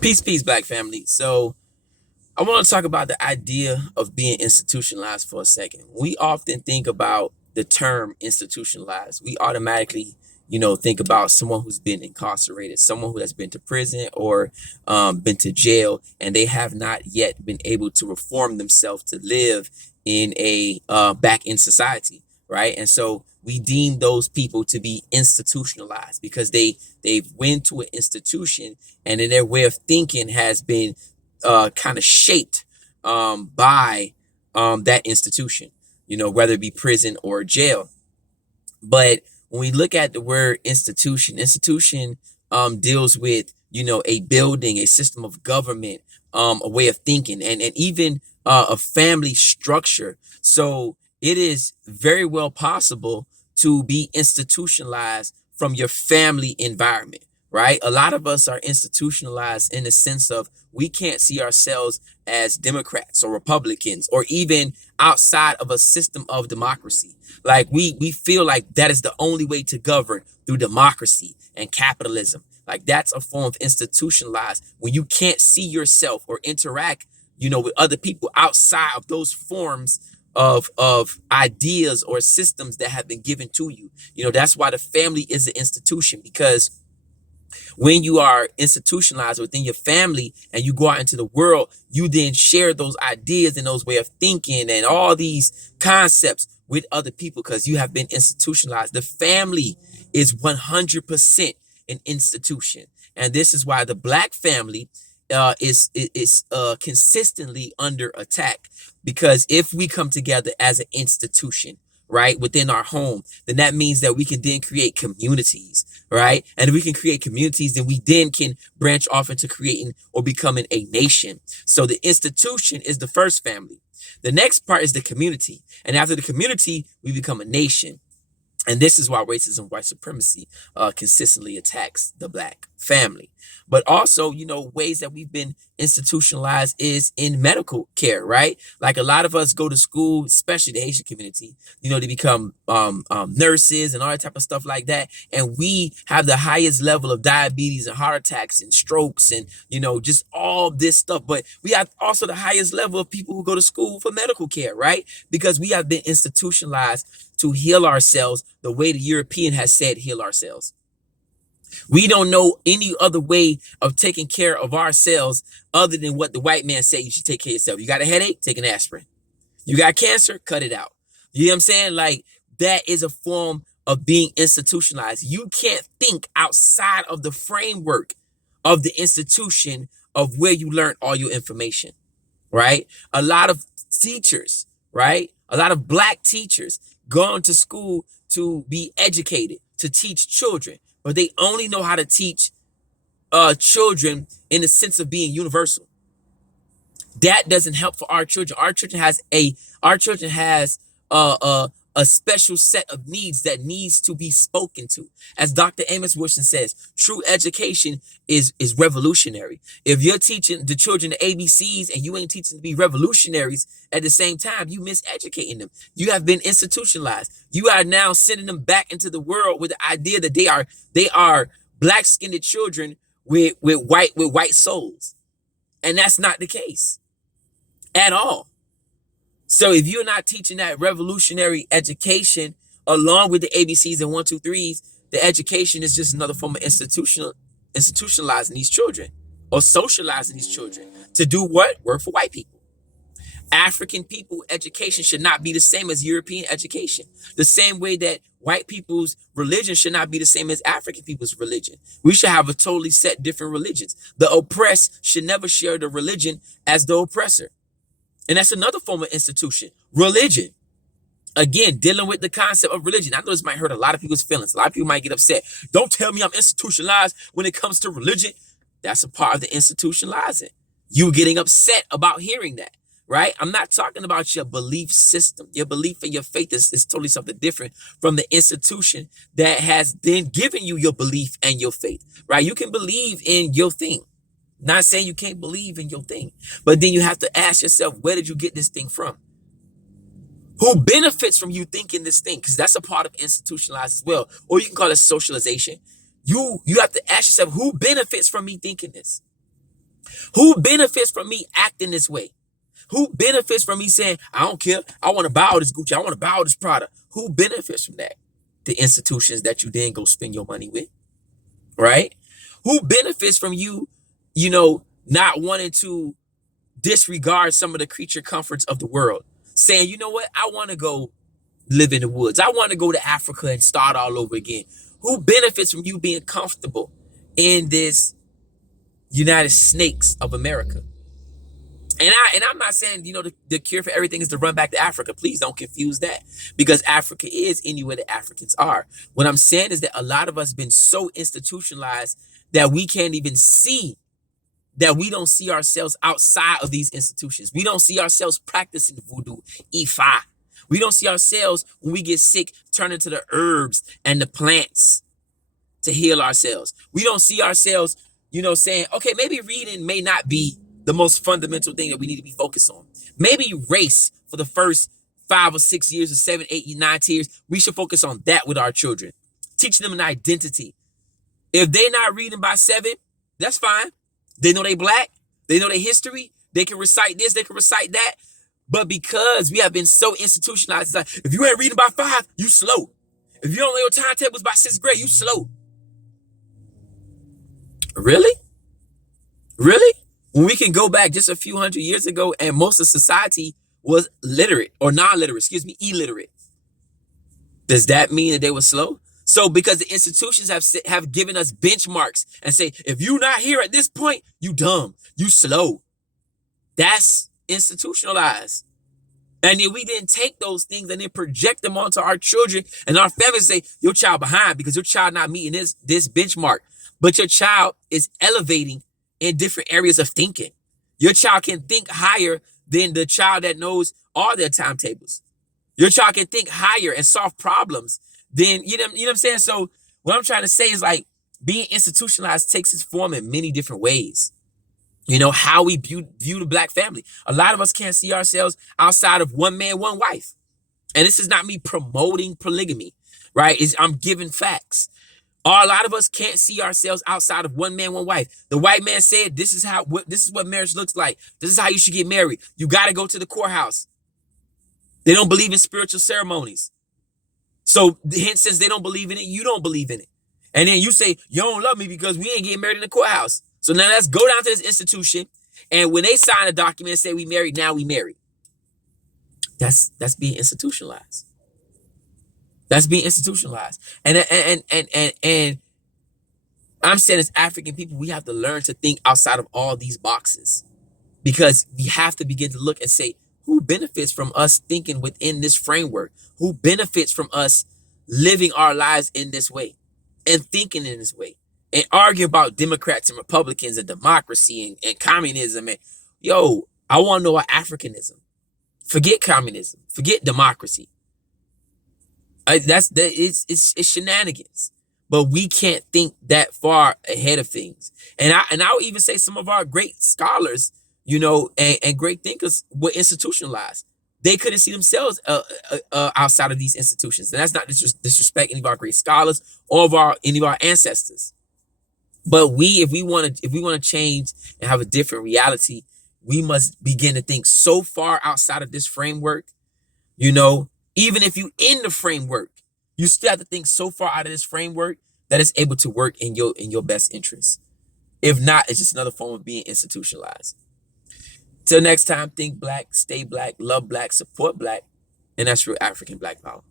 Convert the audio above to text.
Peace, Black family. So I want to talk about the idea of being institutionalized for a second. We often think about the term institutionalized. We automatically, think about someone who's been incarcerated, someone who has been to prison or been to jail, and they have not yet been able to reform themselves to live in a back in society, right? And so we deem those people to be institutionalized because they've went to an institution and then their way of thinking has been kind of shaped by that institution, whether it be prison or jail. But when we look at the word institution deals with, a building, a system of government, a way of thinking, and even a family structure. So it is very well possible to be institutionalized from your family environment, right? A lot of us are institutionalized in the sense of we can't see ourselves as Democrats or Republicans or even outside of a system of democracy. Like we feel like that is the only way to govern, through democracy and capitalism. Like that's a form of institutionalized when you can't see yourself or interact, with other people outside of those forms of ideas or systems that have been given to you. That's why the family is an institution, because when you are institutionalized within your family and you go out into the world, you then share those ideas and those way of thinking and all these concepts with other people because you have been institutionalized. The family is 100% an institution. And this is why the Black family is consistently under attack, because if we come together as an institution, right, within our home, then that means that we can then create communities, right? And if we can create communities, then we then can branch off into creating or becoming a nation. So the institution is the first family. The next part is the community. And after the community, we become a nation. And this is why racism, white supremacy consistently attacks the Black family. But also, ways that we've been institutionalized is in medical care, right? Like a lot of us go to school, especially the Haitian community, to become nurses and all that type of stuff like that. And we have the highest level of diabetes and heart attacks and strokes and, just all this stuff. But we have also the highest level of people who go to school for medical care, right? Because we have been institutionalized to heal ourselves the way the European has said heal ourselves. We don't know any other way of taking care of ourselves other than what the white man said you should take care of yourself. You got a headache? Take an aspirin. You got cancer? Cut it out. You know what I'm saying? Like that is a form of being institutionalized. You can't think outside of the framework of the institution of where you learned all your information, right? A lot of teachers, right? A lot of Black teachers gone to school to be educated, to teach children, but they only know how to teach children in the sense of being universal. That doesn't help for our children. Our children has a special set of needs that needs to be spoken to. As Dr. Amos Wilson says, true education is revolutionary. If you're teaching the children the ABCs and you ain't teaching them to be revolutionaries at the same time, you miseducating them. You have been institutionalized. You are now sending them back into the world with the idea that they are black-skinned children with white souls. And that's not the case at all. So if you're not teaching that revolutionary education along with the ABCs and 1, 2, 3s, the education is just another form of institutionalizing these children or socializing these children to do what? Work for white people. African people education should not be the same as European education. The same way that white people's religion should not be the same as African people's religion. We should have a totally set different religions. The oppressed should never share the religion as the oppressor. And that's another form of institution, religion. Again, dealing with the concept of religion. I know this might hurt a lot of people's feelings. A lot of people might get upset. Don't tell me I'm institutionalized when it comes to religion. That's a part of the institutionalizing. You getting upset about hearing that, right? I'm not talking about your belief system. Your belief and your faith is totally something different from the institution that has then given you your belief and your faith, right? You can believe in your thing. Not saying you can't believe in your thing, but then you have to ask yourself, where did you get this thing from? Who benefits from you thinking this thing? Because that's a part of institutionalized as well. Or you can call it socialization. You have to ask yourself, who benefits from me thinking this? Who benefits from me acting this way? Who benefits from me saying, I don't care, I want to buy all this Gucci, I want to buy all this product? Who benefits from that? The institutions that you then go spend your money with, right? Who benefits from you, not wanting to disregard some of the creature comforts of the world, saying, you know what, I want to go live in the woods. I want to go to Africa and start all over again. Who benefits from you being comfortable in this United Snakes of America? And I'm not saying, the cure for everything is to run back to Africa. Please don't confuse that, because Africa is anywhere that Africans are. What I'm saying is that a lot of us been so institutionalized that we can't even see that we don't see ourselves outside of these institutions. We don't see ourselves practicing voodoo, Ifa. We don't see ourselves when we get sick turning to the herbs and the plants to heal ourselves. We don't see ourselves, saying, okay, maybe reading may not be the most fundamental thing that we need to be focused on. Maybe race for the first 5 or 6 years or 7, 8, 9 years, we should focus on that with our children. Teaching them an identity. If they're not reading by 7, that's fine. They know they black. They know their history. They can recite this. They can recite that. But because we have been so institutionalized, it's like, if you ain't reading by 5, you slow. If you don't know your timetables by 6th grade, you slow. Really? Really? When we can go back just a few hundred years ago and most of society was literate or non-literate, illiterate. Does that mean that they were slow? So because the institutions have given us benchmarks and say, if you're not here at this point, you dumb, you slow. That's institutionalized. And then we didn't take those things and then project them onto our children and our families and say, your child behind because your child not meeting this benchmark. But your child is elevating in different areas of thinking. Your child can think higher than the child that knows all their timetables. Your child can think higher and solve problems than, you know what I'm saying? So what I'm trying to say is, like, being institutionalized takes its form in many different ways. How we view the black family. A lot of us can't see ourselves outside of one man, one wife. And this is not me promoting polygamy, right? I'm giving facts. A lot of us can't see ourselves outside of one man, one wife. The white man said, this is what marriage looks like. This is how you should get married. You got to go to the courthouse. They don't believe in spiritual ceremonies. So hence, since they don't believe in it, you don't believe in it. And then you say, you don't love me because we ain't getting married in the courthouse. So now let's go down to this institution. And when they sign a document and say we married, now we married. That's being institutionalized. That's being institutionalized. And I'm saying, as African people, we have to learn to think outside of all these boxes, because we have to begin to look and say, who benefits from us thinking within this framework? Who benefits from us living our lives in this way and thinking in this way and argue about Democrats and Republicans and democracy and communism? And I want to know about Africanism. Forget communism. Forget democracy. It's shenanigans. But we can't think that far ahead of things. And I'll even say some of our great scholars, and great thinkers were institutionalized. They couldn't see themselves outside of these institutions. And that's not disrespect any of our great scholars or any of our ancestors. But if we want to change and have a different reality, we must begin to think so far outside of this framework. Even if you in the framework, you still have to think so far out of this framework that it's able to work in your best interest. If not, it's just another form of being institutionalized. Till next time, think black, stay black, love black, support black, and that's real African Black power.